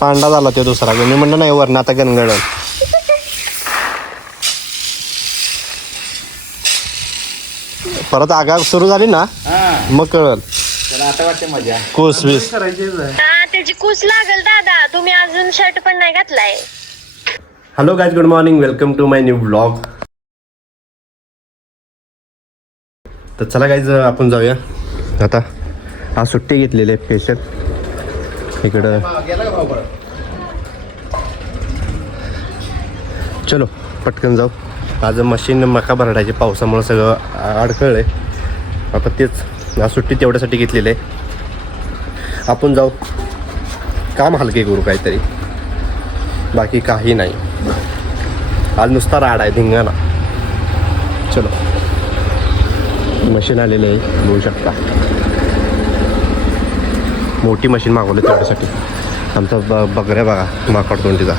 पांडा झाला तो दुसरा. मी म्हणलं नाही वरण आता गणगण. परत आगाग सुरू झाली ना मग कळल. आता वाटते मजा. कुस वीस त्याची कुस लागल दादा. तुम्ही अजून शर्ट पण नाही घातलाय. Hello guys, good morning. Welcome to my new blog. तर चला गाईज आपण जाऊया आता. आज सुट्टी घेतलेली आहे स्पेशल इकडं. चलो पटकन जाऊ. आज मशीन मका भरडायची पावसामुळे सगळं अडखळलं आहे. आता तेच आज सुट्टी तेवढ्यासाठी घेतलेली आहे. आपण जाऊ काम हलके करू काहीतरी, बाकी काही नाही. आज नुसता राडा आहे धिंगाणा. चलो मशीन आलेली आहे बघू शकता. मोठी मशीन मागवली तेवढ्यासाठी. आमचा बकऱ्या बघा माकड तोंडीचा.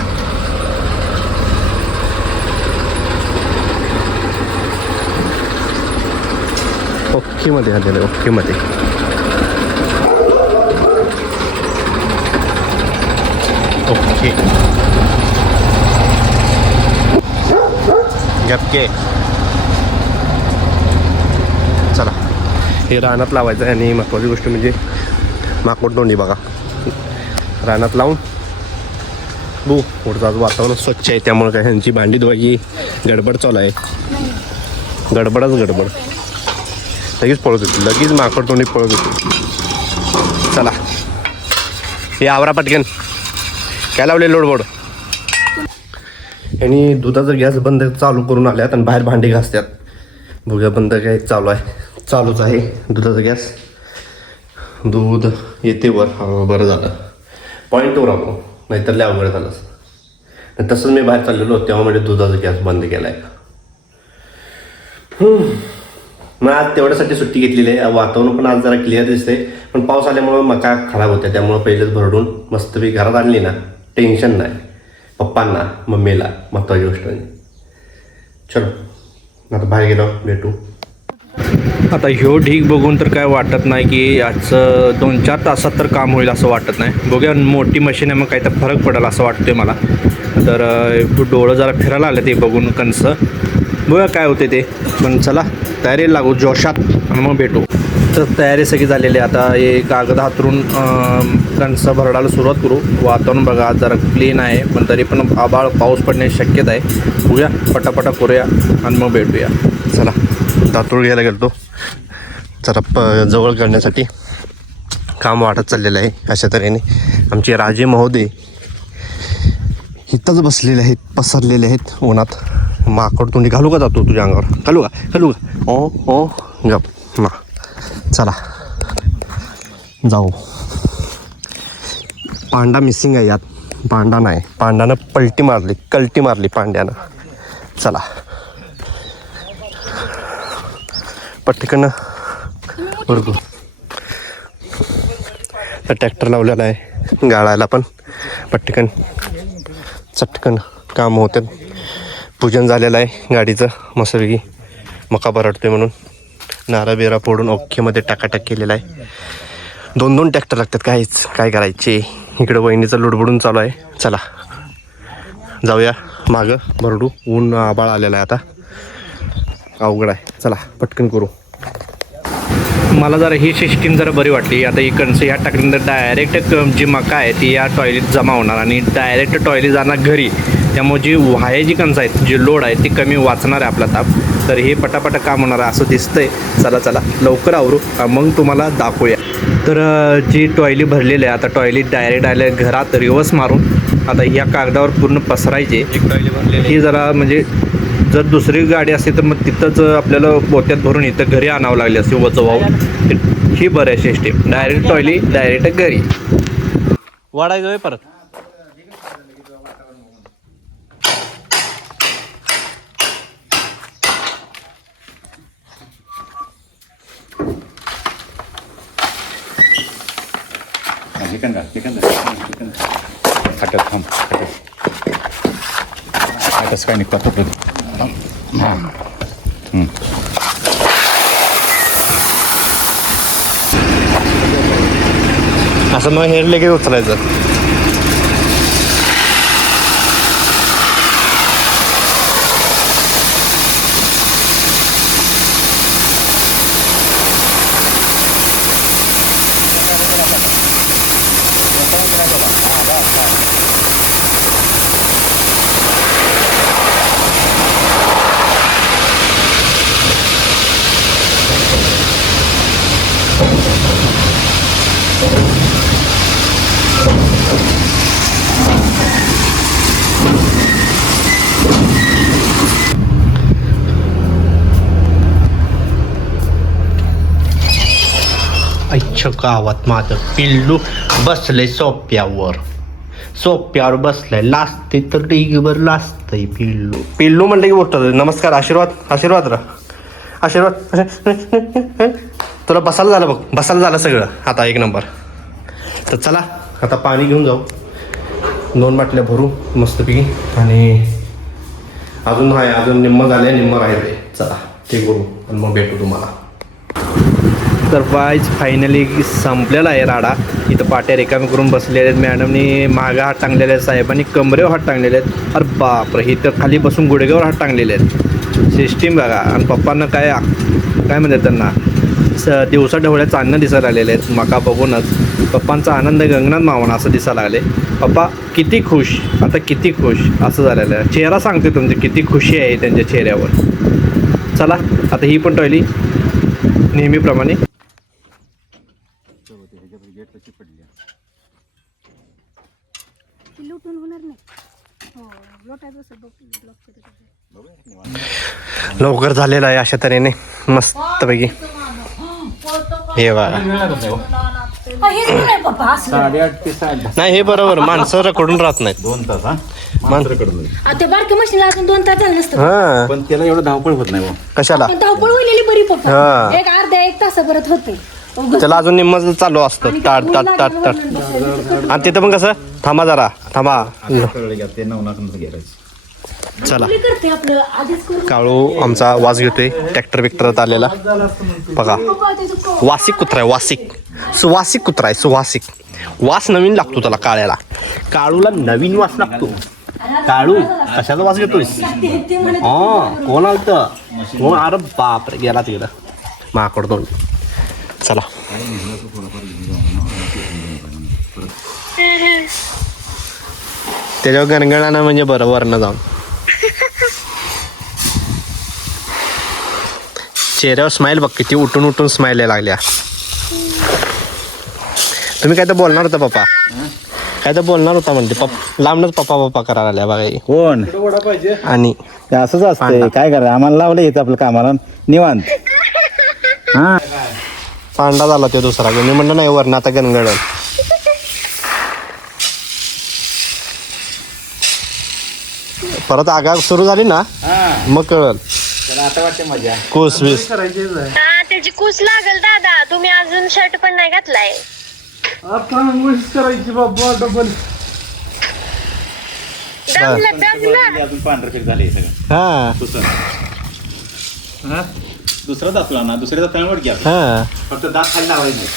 ओकेमध्ये आलेलं आहे ओकेमध्ये. ओके गपके. चला हे रानात लावायचं आहे. आणि महत्त्वाची गोष्ट म्हणजे माकड तोंडी बघा रानात लावून बू. पुढचं वातावरण स्वच्छ आहे त्यामुळे काय ह्यांची भांडी धुवायची गडबड चालू आहे. गडबडच गडबड. लगेच पळत होती, लगेच माकड तोंडी पळत होती. चला हे आवरा पटकन. काय लावले लोडबोड. यांनी दुधाचा गॅस बंद चालू करून आल्यात आणि बाहेर भांडी घासतात. बघूया बंद काय चालू आहे. चालूच आहे दुधाचा गॅस. दूध येते वर. बरं झालं पॉईंटवर आलो, नाहीतर लय अवघड झालं. तसंच मी बाहेर चाललेलो तेव्हा म्हणजे दुधाचा गॅस बंद केला आहे. मग आज तेवढ्यासाठी सुट्टी घेतलेली आहे. वातावरण पण आज जरा क्लिअर दिसते, पण पाऊस आल्यामुळं मका खराब होत्या. त्यामुळं पहिलेच भरडून मस्तपैकी घरात आणली ना टेन्शन नाही. पप्पांना मम्मीला महत्त्वाची गोष्ट नाही. चलो आता बाहेर गेलो भेटू. आता ह्यो ढीग बघून तर काय वाटत नाही की आजचं 2-4 तासात तर काम होईल असं वाटत नाही. बघूया मोठी मशीन आहे मग काही तर फरक पडेल असं वाटतोय मला. तर डोळं जरा फिरायला आलं ते बघून कंस. बघूया काय होते ते. पण चला तयारी लागू जोशात आणि मग भेटू. तर तयारी सगळी झालेली आहे. आता हे कागद हातरून कणसं भरडायला सुरुवात करू. वातावरण बघा जरा क्लीन आहे, पण तरी पण आभाळ पाऊस पडण्याची शक्यता आहे. बघूया पटापटा करूया आणि मग भेटूया. चला दातूळ घ्यायला गेलो जरा जवळ करण्यासाठी. काम वाटत चाललेलं आहे. अशा तऱ्हेने आमचे राजे महोदय इथंच बसलेले आहेत, पसरलेले आहेत उन्हात. माकड तोंडी घालू का जातो तुझ्या अंगावर. घालू का ओ ओ गप ना. चला जाऊ. पांडा मिसिंग आहे यात. पांडा नाही, पांडानं कल्टी मारली पांड्यानं. चला पटकन बरोबर. तर ट्रॅक्टर लावलेला आहे गाळायला पण. पटकन चटकन काम होतं. पूजन झालेलं आहे गाडीचं मस्तपैकी. मका भरडतोय म्हणून नारळ बेरा फोडून ओकेमध्ये टाकाटाक केलेला आहे. 2-2 ट्रॅक्टर लागतात. काय करायचे. इकडं वहिनीचं लुडबुडून चालू आहे. चला जाऊया मागं भरडू. ऊन आबाळ आलेला आहे आता. अवघड आहे. चला पटकन करू. मला जरा ही सिस्टीम जरा बरी वाटली. आता ही कणसं ह्या टाकल्यानंतर डायरेक्ट जी मका आहे ती या टॉयलेट जमा होणार आणि डायरेक्ट टॉयलेट जाणार घरी. त्यामुळे जी वाहायची कणसं आहेत, जी लोड आहे ती कमी वाचणार आहे आपला ताप. तर हे पटापटा काम होणार आहे असं दिसतंय. चला लवकर आवरू मग तुम्हाला दाखवूया. तर जी टॉयली भरलेली आहे आता टॉयलेट डायरेक्ट आले घरात रिवर्स मारून आता ह्या कागदावर पूर्ण पसरायचे. एक टॉयली भरलेली ही जरा म्हणजे जर दुसरी गाडी असते तर मग तिथंच आपल्याला पोत्यात भरून इथं घरी आणावं लागले असते वजन वाहून. ही बरं आहे सिस्टीम. डायरेक्ट टॉयली डायरेक्ट घरी वाढायचं परत. खाट्यात थांब. खाट्याच काय निघतात होतं. असं मग हेर लगेच उचलायचं. अच्छा गावात माझं पिल्लू बसलंय सोप्यावर बसलंय लाजते तर ढीगभर लाजतंय पिल्लू पिल्लू म्हणलं की उठतं. नमस्कार, आशीर्वाद आशीर्वाद तुला बसायला झालं बघ, बसायला झालं सगळं आता एक नंबर. तर चला आता पाणी घेऊन जाऊ, 2 बाटल्या भरू मस्तपैकी. आणि अजून निम्म झाले, निम्म राहिले. चला ते करू आणि मग भेटू तुम्हाला. तर वाईज फायनली संपलेला आहे राडा. इथं पाट्या रिकामी करून बसलेले आहेत. मॅडमनी मागं हात टांगलेले आहेत, साहेबांनी कमरेवर हात टांगलेले आहेत. अरे बापरे, इथं खाली बसून गुडघ्यावर हात टांगलेले आहेत. सिस्टीम बघा. आणि पप्पांना काय म्हणतात त्यांना दिवसा ढवळ्या चांदणं दिसायला आलेले आहेत. मका बघूनच पप्पांचा आनंद गगनात मावणं असं दिसायला लागले. पप्पा किती खुश, आता किती खुश असं झालेलं आहे. चेहरा सांगते तुमचे किती खुशी आहे त्यांच्या चेहऱ्यावर. चला आता ही पण टॉयली नेहमीप्रमाणे. लवकर झालेलं आहे अशा तऱ्हेने मस्तपैकी. हे बघा, नाही हे बरोबर, माणसं रखडून राहत नाहीत 2 तास. हा ते बारकी मशीनला अजून 2 तास झाले नसतं. हा पण त्याला एवढं धावपळ होत नाही. कशाला, पण धावपळ होईलेली बरी हा. पप्पा. एक अर्ध्या 1 तासाभरात होते. त्याला अजून निम्म चालू असतं टाट टाट टाट टाट. आणि तिथं पण कसं थांबा जरा थांबा. ते 9 लाख गेलायचं. चला करते आपलं आधीच करू. काळू आमचा वास घेतोय ट्रॅक्टर बिक्टरात आलेला. बघा वासिक कुत्रा आहे, सुवासिक कुत्रा आहे, सुवासिक. वास नवीन लागतो त्याला काळ्याला. काळूला नवीन वास लागतो. काळू कशाचा वास घेतोयस? कोण आलत कोण? अरे बापरे, गेला तिकडं माकड दोन. चला त्याच्यावर गणगणानं म्हणजे बरं वरनं जाऊन चेहऱ्यावर स्माईल बघ, किती उठून उठून स्माईल यायला लागल्या. तुम्ही काय तर बोलणार होता पप्पा, काय तर बोलणार होता म्हणते. लांबनच पप्पा करायला आल्या बघा. कोण आणि ते असंच असतंय. काय करा, आम्हाला लावलं येतं आपलं कामाला निवांत. हा पांडा झाला तो दुसरा. मी म्हणलं नाही वरण आता गणगण. परत आगा सुरू झाली ना मग कळल. आता वाटते मजा. कोस बीस त्याची कूस लागल दादा. तुम्ही अजून शर्ट पण नाही घातलाय. अजून पांढरपेट झाले सगळं. हा दुसरा दाखला ना, दुसऱ्या दाखल्यावर घ्या. हा फक्त दात खाली लावायचं नाही.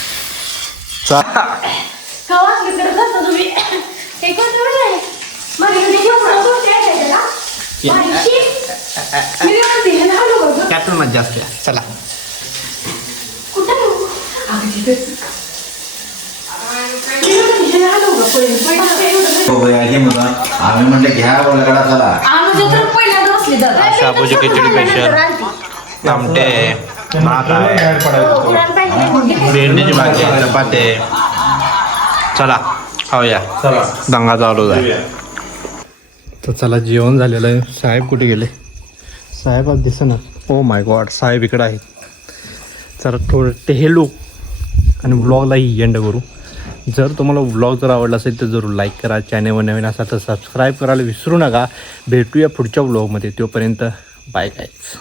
त्यातून मज्जा असते. चला आम्ही म्हणलं घ्या वळगडा चला. शाबूची खिचडी स्पेशल, आमटे, भात आहे, भेंडीची भाजी, चपाती. चला खाऊया, दंगा चालू आहे. तर चला जेवण झालेलं आहे. साहेब कुठे गेले? साहेब आज दिसेना. ओ माय गॉड, साहेब इकडं आहेत. जरा थोडं ते हे लोक आणि व्लॉगलाही एंड करू. जर तुम्हाला व्लॉग जर आवडला असेल तर जरूर लाईक करा. चॅनलवर नवीन असाल तर सबस्क्राईब करायला विसरू नका. भेटूया पुढच्या व्लॉगमध्ये. तोपर्यंत बाय गाईज.